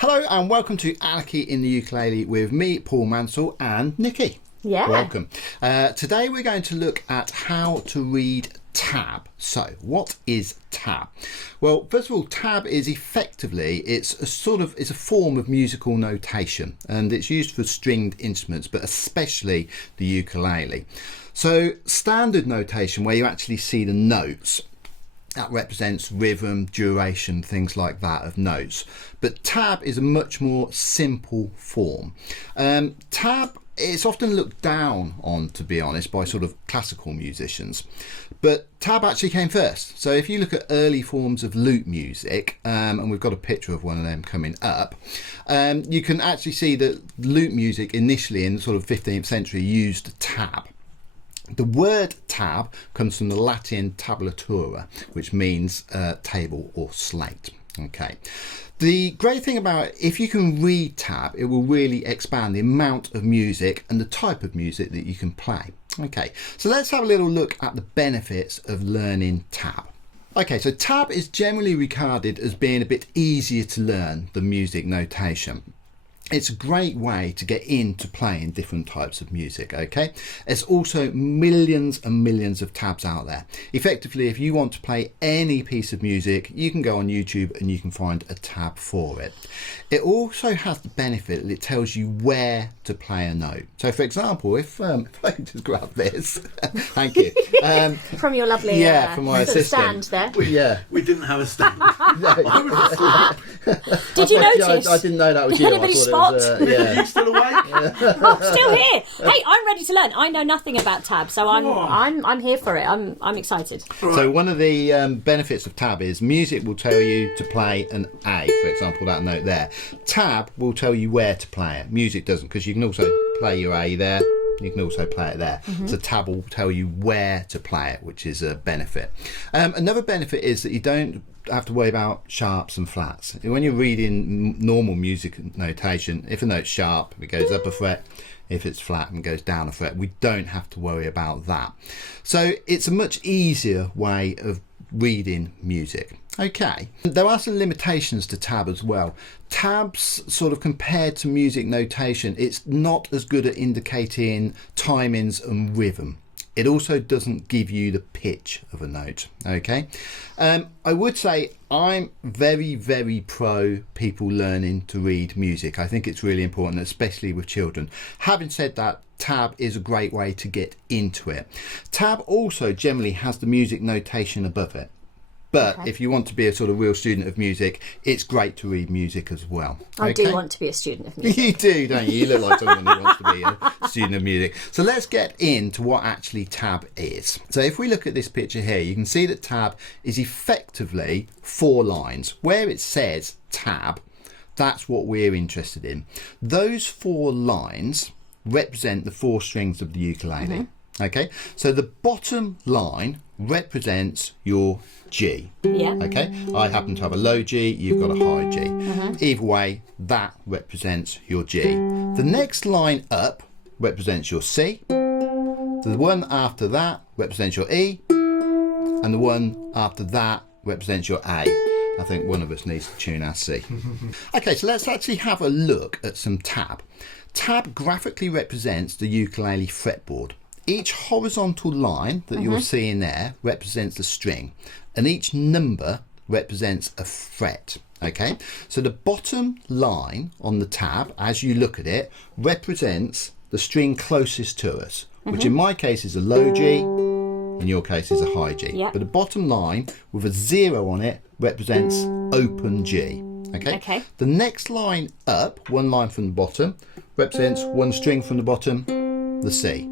Hello and welcome to Anarchy in the Ukulele with me, Paul Mansell, and Nicki. Yeah. Welcome. Today we're going to look at how to read tab. So, what is tab? Well, first of all, tab is effectively, it's a form of musical notation, and it's used for stringed instruments, but especially the ukulele. So, standard notation where you actually see the notes, that represents rhythm, duration, things like that of notes. But tab is a much more simple form. Tab, it's often looked down on, to be honest, by sort of classical musicians. But tab actually came first. So if you look at early forms of lute music, and we've got a picture of one of them coming up, you can actually see that lute music initially in the sort of 15th century used tab. The word tab comes from the Latin tabulatura, which means table or slate. Okay. The great thing about it, if you can read tab, it will really expand the amount of music and the type of music that you can play. Okay, so let's have a little look at the benefits of learning tab. Okay, so tab is generally regarded as being a bit easier to learn than music notation. It's a great way to get into playing different types of music, okay? There's also millions and millions of tabs out there. Effectively, if you want to play any piece of music, you can go on YouTube and you can find a tab for it. It also has the benefit that it tells you where to play a note. So for example, if I can just grab this, thank you. From your lovely from my assistant. stand there. We didn't have a stand. Did you notice? I didn't know that was you. Anybody spot? Are you still awake? I'm still here. Hey, I'm ready to learn. I know nothing about tab, so I'm here for it. I'm excited. So one of the benefits of tab is music will tell you to play an A, for example, that note there. Tab will tell you where to play it. Music doesn't, because you can also play your A there. You can also play it there. So tab will tell you where to play it, which is a benefit. Another benefit is that you don't have to worry about sharps and flats. When you're reading normal music notation, if a note's sharp, it goes up a fret. If it's flat and goes down a fret, we don't have to worry about that. So it's a much easier way of reading music. Okay, there are some limitations to tab as well. Tabs, sort of compared to music notation, it's not as good at indicating timings and rhythm. It also doesn't give you the pitch of a note. Okay, I would say I'm very, very pro people learning to read music. I think it's really important, especially with children. Having said that, tab is a great way to get into it. Tab also generally has the music notation above it. But if you want to be a sort of real student of music, it's great to read music as well. I do want to be a student of music. You do, don't you? You look like someone who wants to be a student of music. So let's get into what actually tab is. So if we look at this picture here, you can see that tab is effectively 4 lines. Where it says tab, that's what we're interested in. Those 4 lines represent the 4 strings of the ukulele. Okay, so the bottom line represents your G. Yeah. Okay, I happen to have a low G, you've got a high G. Either way, that represents your G. The next line up represents your C. The one after that represents your E. And the one after that represents your A. I think one of us needs to tune our C. Okay, so let's actually have a look at some tab. Tab graphically represents the ukulele fretboard. Each horizontal line that you're seeing there represents a string, and each number represents a fret. Okay, so the bottom line on the tab, as you look at it, represents the string closest to us, which in my case is a low G, in your case is a high G. Yep. But the bottom line with a 0 on it represents open G. Okay. The next line up, one line from the bottom, represents one string from the bottom, the C.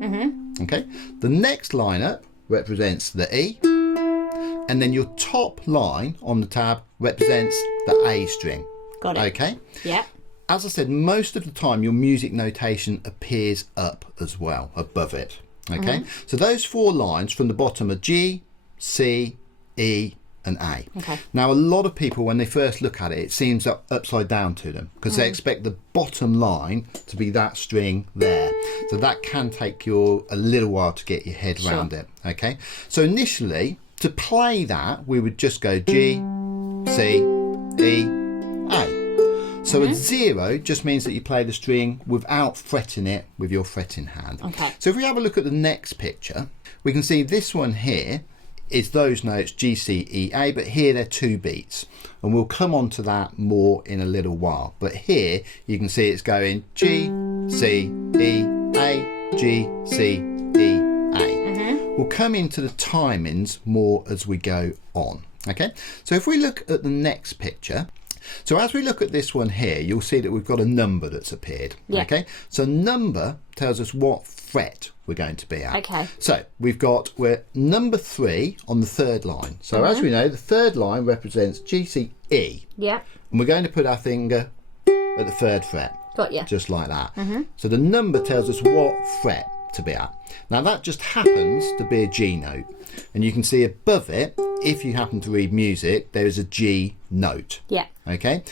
Okay. The next line up represents the E, and then your top line on the tab represents the A string. Got it. Okay. Yeah. As I said, most of the time your music notation appears up as well, above it. Okay. So those 4 lines from the bottom are G, C, E, and A. Okay. Now, a lot of people, when they first look at it, it seems upside down to them because they expect the bottom line to be that string there. So that can take you a little while to get your head around it. Okay. So initially, to play that, we would just go G, C, E, A. So a 0 just means that you play the string without fretting it with your fretting hand. Okay. So if we have a look at the next picture, we can see this one here is those notes G, C, E, A, but here they're 2 beats. And we'll come on to that more in a little while. But here you can see it's going G, C, E, A, G, C, E, A. We'll come into the timings more as we go on. Okay, so if we look at the next picture, so as we look at this one here, you'll see that we've got a number that's appeared. Yeah. Okay, so number tells us what fret we're going to be at. Okay. So we're number 3 on the 3rd line. So as we know, the 3rd line represents G, C, E. Yeah. And we're going to put our finger at the 3rd fret. Got you. Just like that. So the number tells us what fret to be at. Now that just happens to be a G note. And you can see above it, if you happen to read music, there is a G note. Yeah. Okay.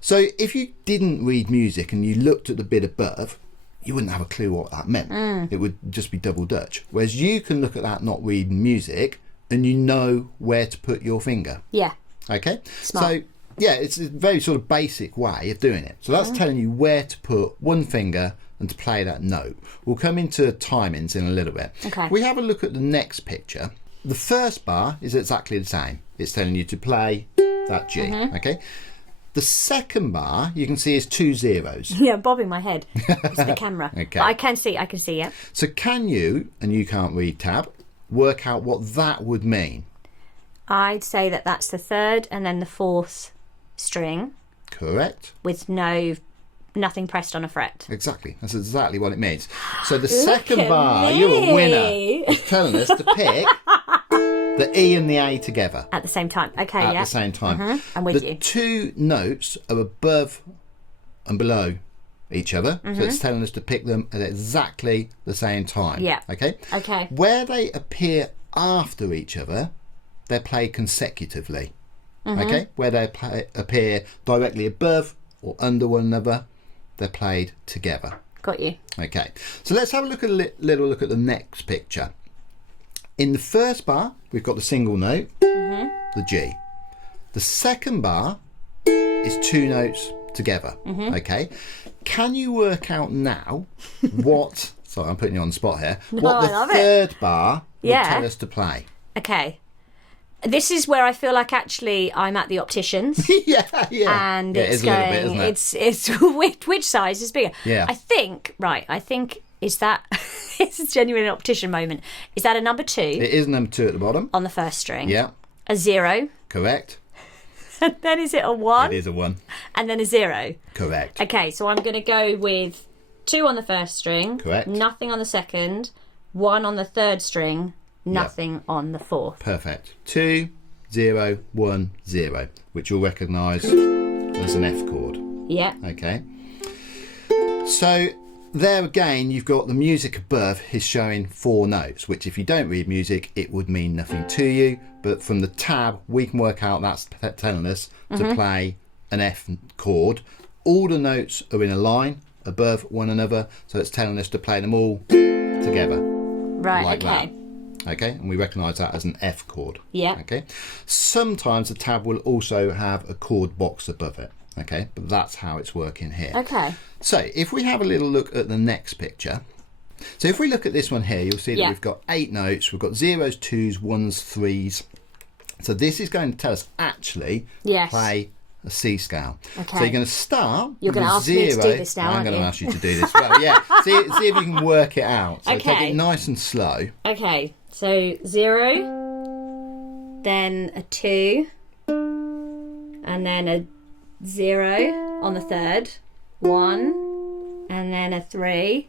So if you didn't read music and you looked at the bit above, you wouldn't have a clue what that meant. It would just be double Dutch. Whereas you can look at that not reading music and you know where to put your finger. Yeah. Okay. Smart. So yeah, it's a very sort of basic way of doing it. So that's telling you where to put one finger and to play that note. We'll come into timings in a little bit. Okay. We have a look at the next picture. The first bar is exactly the same. It's telling you to play that G. Okay. The second bar you can see is 2 zeros. Yeah, I'm bobbing my head. It's the camera. Okay. But I can see, yeah. So can you, and you can't read tab, work out what that would mean? I'd say that that's the 3rd and then the 4th string Correct. with nothing pressed on a fret. Exactly. That's exactly what it means. So the Look second at bar, me. you're a winner. It's telling us to pick the E and the A together At the same time. Okay, at yeah. the same time. I'm with the you. 2 notes are above and below each other. So it's telling us to pick them at exactly the same time. Yeah. Okay? Okay. Where they appear after each other, they're played consecutively. Okay? Where they appear directly above or under one another, they're played together. Got you. Okay, so let's have a little look at the next picture. In the first bar, we've got the single note, the G. The second bar is 2 notes together. Okay, can you work out now what? Sorry, I'm putting you on the spot here. What I the love it. 3rd bar will Yeah. tell us to play? Okay. This is where I feel like actually I'm at the opticians. yeah. And Yeah, it's it is a going, little bit, isn't it? it's which size is bigger? Yeah. I think is that it's a genuine optician moment. Is that a number 2 It is number 2 at the bottom. on the 1st string? Yeah, A 0. correct. And then is it a 1? It is a 1. And then a 0. Correct. Okay, so I'm going to go with 2 on the 1st string. Correct. Nothing on the 2nd. 1 on the 3rd string. Nothing on the 4th. Perfect. 2, 0, 1, 0, which you'll recognise as an F chord. Yeah. Okay. So there again, you've got the music above is showing 4 notes, which if you don't read music, it would mean nothing to you. But from the tab, we can work out that's telling us to play an F chord. All the notes are in a line above one another, so it's telling us to play them all together. Right, like okay. that. Okay, and we recognise that as an F chord. Yeah. Okay. Sometimes the tab will also have a chord box above it. Okay, but that's how it's working here. Okay. So if we have a little look at the next picture. So if we look at this one here, you'll see that we've got 8 notes. We've got 0s, 2s, 1s, 3s. So this is going to tell us actually play a C scale. Okay. So you're going to start. You're going to ask 0. me to do this now, I'm aren't going you? to ask you to do this. Well, yeah. See if you can work it out. So take Okay. it nice and slow. Okay, so 0, then a 2, and then a 0 on the 3rd, 1, and then a 3.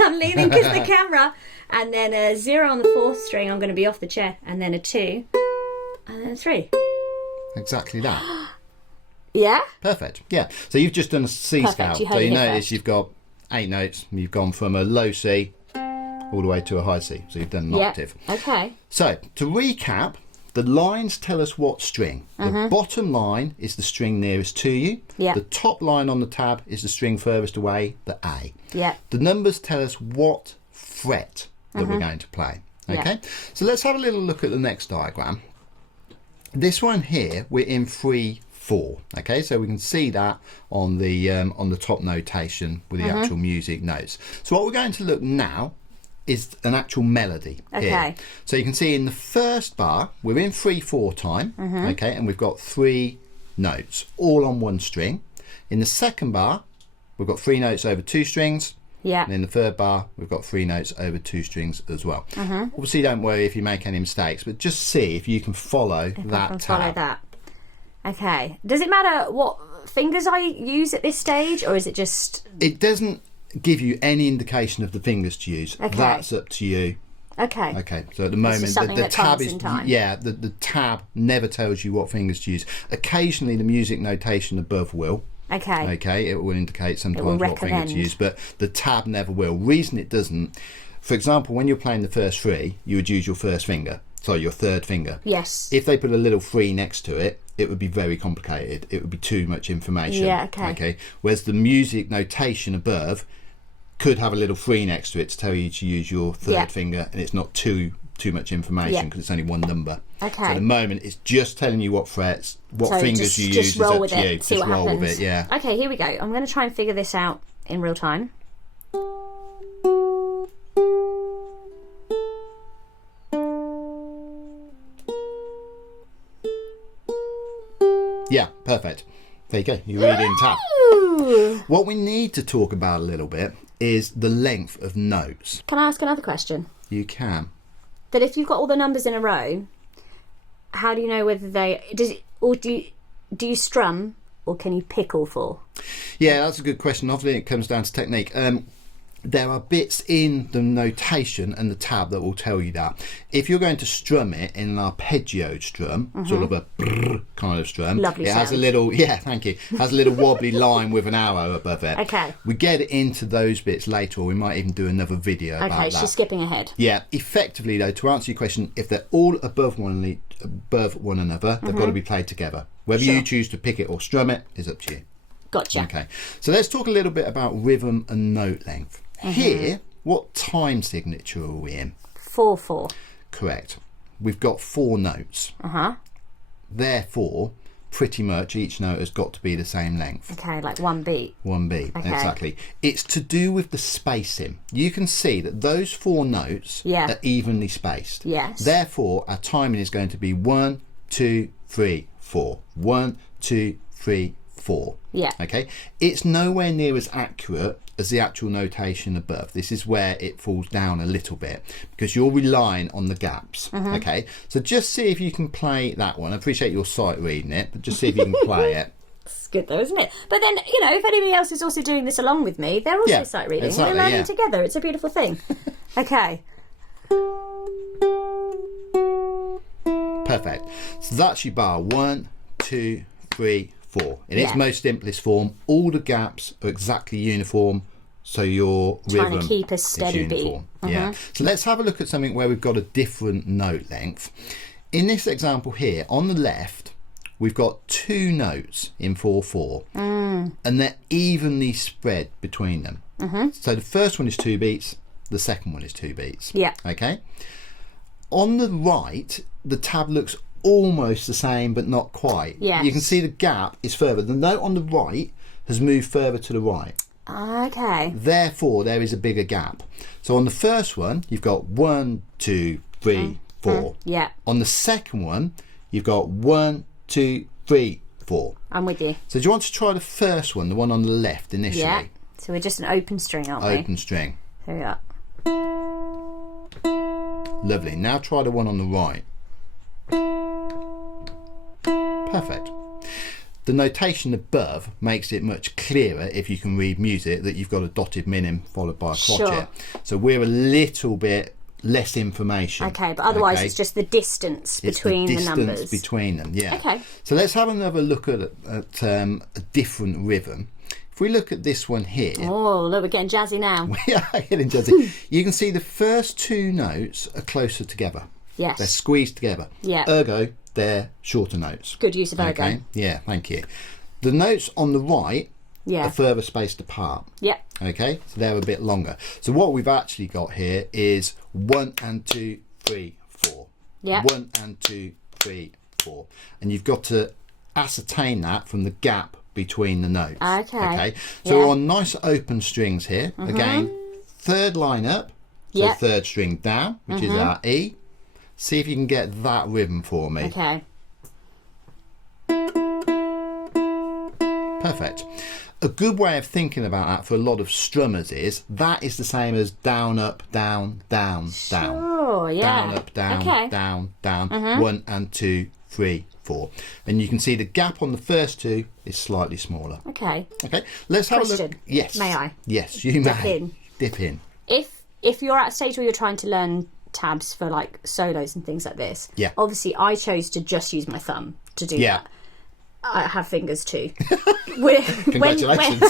I'm leaning because the camera. And then a 0 on the 4th string, I'm going to be off the chair, and then a 2, and then a 3. Exactly that. Yeah? Perfect. Yeah. So you've just done a C Perfect, scale. you heard So you it here notice first. you've got 8 notes. You've gone from a low C all the way to a high C. So you've done an octave. Okay. So to recap, the lines tell us what string. The bottom line is the string nearest to you. Yeah. The top line on the tab is the string furthest away, the A. Yeah. The numbers tell us what fret that we're going to play. Okay. So let's have a little look at the next diagram. This one here, we're in 3/4. 4. Okay, so we can see that on the top notation with the actual music notes. So what we're going to look now is an actual melody here. So you can see in the first bar we're in 3/4 time, okay, and we've got 3 notes all on one string. In the second bar we've got 3 notes over 2 strings. Yeah. And in the third bar we've got 3 notes over 2 strings as well. Obviously don't worry if you make any mistakes, but just see if you can follow that tab. Follow that. Okay. Does it matter what fingers I use at this stage, or is it just... It doesn't give you any indication of the fingers to use. Okay. That's up to you. Okay. Okay, so at the moment the tab is the tab never tells you what fingers to use. Occasionally the music notation above will. Okay, it will indicate sometimes what finger to use, but the tab never will. Reason it doesn't, for example, when you're playing the first 3, you would use your first finger, sorry, your third finger. Yes. If they put a little 3 next to it, it would be very complicated. It would be too much information. Yeah, okay. Whereas the music notation above could have a little 3 next to it to tell you to use your third finger, and it's not too much information because it's only one number. Okay. So at the moment it's just telling you what frets, what fingers you use. Just roll with up to it. you. See just what roll happens. with it. Yeah. Okay, here we go. I'm going to try and figure this out in real time. Yeah, perfect. There you go. You read in tab. What we need to talk about a little bit is the length of notes. Can I ask another question? You can. That if you've got all the numbers in a row, how do you know whether do you strum, or can you pick all 4? Yeah, that's a good question. Often it comes down to technique. There are bits in the notation and the tab that will tell you that. If you're going to strum it in an arpeggioed strum, sort of a brrr kind of strum, Lovely it sound. has a little, thank you, has a little wobbly line with an arrow above it. Okay. We get into those bits later, or we might even do another video about that. Okay, she's skipping ahead. Yeah, effectively though, to answer your question, if they're all above one another, they've got to be played together. Whether you choose to pick it or strum it is up to you. Gotcha. Okay, so let's talk a little bit about rhythm and note length. Here, what time signature are we in? 4/4. Correct. We've got 4 notes. Therefore, pretty much each note has got to be the same length. Okay, like 1 beat. 1 beat, Okay. exactly. It's to do with the spacing. You can see that those 4 notes are evenly spaced. Yes. Therefore, our timing is going to be 1, 2, 3, 4. 1, 2, 3, 4. Yeah. Okay. It's nowhere near as accurate as the actual notation above. This is where it falls down a little bit because you're relying on the gaps. Okay. So just see if you can play that one. I appreciate your sight reading it, but just see if you can play it. It's good though, isn't it? But then, if anybody else is also doing this along with me, they're also sight reading. Exactly, We're learning together. It's a beautiful thing. Okay. Perfect. So that's your bar. 1, 2, 3, 4. In its most simplest form, all the gaps are exactly uniform, so your Trying rhythm to keep a steady is uniform. Yeah. So let's have a look at something where we've got a different note length. In this example here, on the left, we've got 2 notes in 4/4, and they're evenly spread between them. So the first one is 2 beats, the second one is 2 beats. Yeah. Okay. On the right, the tab looks almost the same, but not quite. Yes. You can see the gap is further. The note on the right has moved further to the right. Okay. Therefore, there is a bigger gap. So on the first one, you've got 1, 2, 3, 4. Yeah. On the second one, you've got 1, 2, 3, 4. I'm with you. So do you want to try the first one, the one on the left initially? Yeah. So we're just an open string, aren't we? Open string. There we are. Lovely. Now try the one on the right. Perfect. The notation above makes it much clearer, if you can read music, that you've got a dotted minim followed by a crotchet. Sure. So we're a little bit less information. Okay, but otherwise it's just the distance between the numbers. Distance between them, yeah. Okay. So let's have another look at a different rhythm. If we look at this one here, Oh, look, we're getting jazzy now. we are getting jazzy. You can see the first 2 notes are closer together. Yes. They're squeezed together. Yeah. Ergo, they're shorter notes. Good use of ergo. Okay. Yeah, thank you. The notes on the right Yeah. are further spaced apart. Yeah. Okay, so they're a bit longer. So what we've actually got here is 1 and 2, 3, 4. Yeah. 1 and 2, 3, 4. And you've got to ascertain that from the gap between the notes. Okay. So Yeah. we're on nice open strings here. Again, third line up, so Yep. third string down, which is our E. See if you can get that rhythm for me. Okay. Perfect. A good way of thinking about that for a lot of strummers is that is the same as down, up, down, down, down. Oh, yeah. Down, up, down, Okay. down, down. 1 and 2, 3, 4. And you can see the gap on the first two is slightly smaller. Okay. Okay, let's have a Question. look. Yes. May I? Yes, you Dip may. in. Dip in. If you're at a stage where you're trying to learn tabs for like solos and things like this, Yeah. obviously I chose to just use my thumb to do Yeah. that. I have fingers too. Congratulations.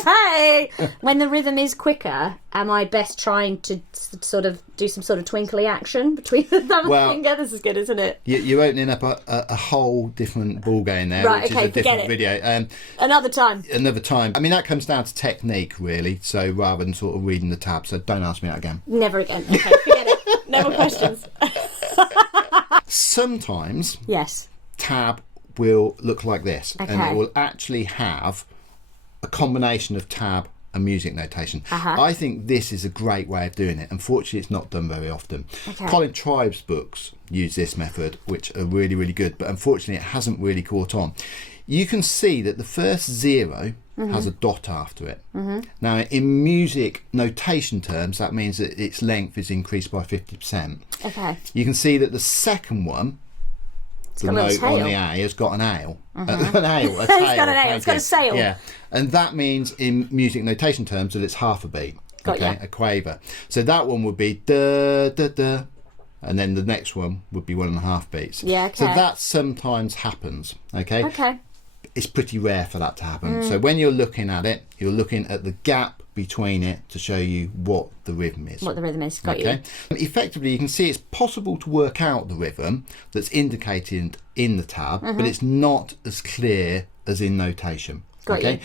When the rhythm is quicker, am I best trying to sort of do some sort of twinkly action between the thumb Well, and finger? This is good, isn't it? You're opening up a whole different ball game there, Right, which okay, is a different forget video. Another time. Another time. I mean, that comes down to technique, really. So rather than sort of reading the tab. So don't ask me that again. Never again. Okay, forget it. No more questions. Sometimes Yes. tab will look like this, and Okay. it will actually have a combination of tab and music notation. I think this is a great way of doing it. Unfortunately, it's not done very often. Okay. Colin Tribe's books use this method, which are really, really good, but unfortunately it hasn't really caught on. You can see that the first 0 has a dot after it. Now, in music notation terms, that means that its length is increased by 50%. Okay. You can see that the second one, the got a note little on tail. the A has got an ale. An ale, a tail. It's got an ale, thank it's got a you. sail. Yeah, and that means in music notation terms that it's half a beat. Got ya. A quaver. So that one would be da da da, and then the next one would be 1.5 beats. Yeah, So okay. that sometimes happens. Okay. Okay. It's pretty rare for that to happen. So when you're looking at it, you're looking at the gap between it to show you what the rhythm is. What the rhythm is. Got Okay. you. Effectively, you can see it's possible to work out the rhythm that's indicated in the tab, but it's not as clear as in notation. Got okay. you.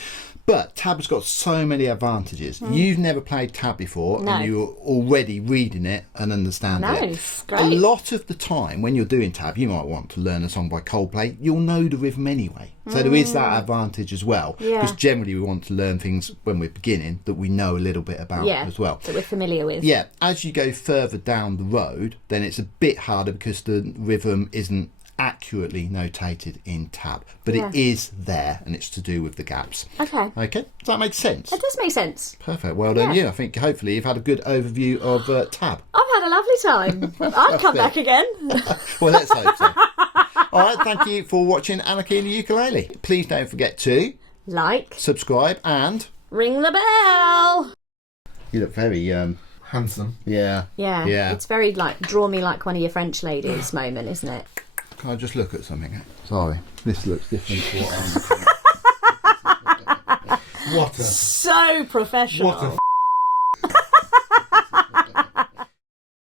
But tab has got so many advantages. You've never played tab before, No. and you're already reading it and understanding it. Nice. A Great. lot of the time when you're doing tab, you might want to learn a song by Coldplay. You'll know the rhythm anyway. So there is that advantage as well. Yeah. Because generally we want to learn things when we're beginning that we know a little bit about Yeah. as well. That we're familiar with. Yeah, as you go further down the road, then it's a bit harder because the rhythm isn't accurately notated in tab, but Yeah. it is there, and it's to do with the gaps. Okay. Okay, does that make sense? That does make sense. Perfect. Well done, Yeah. you. I think hopefully you've had a good overview of tab. I've had a lovely time. I'll come back again. Well, let's hope so. All right, thank you for watching Anarchy in the Ukulele. Please don't forget to Like, subscribe and ring the bell. you look very Handsome. yeah. Yeah. It's very like draw me like one of your French ladies moment, isn't it? Can I just look at something? Sorry, this looks different to what I'm What a So professional. what a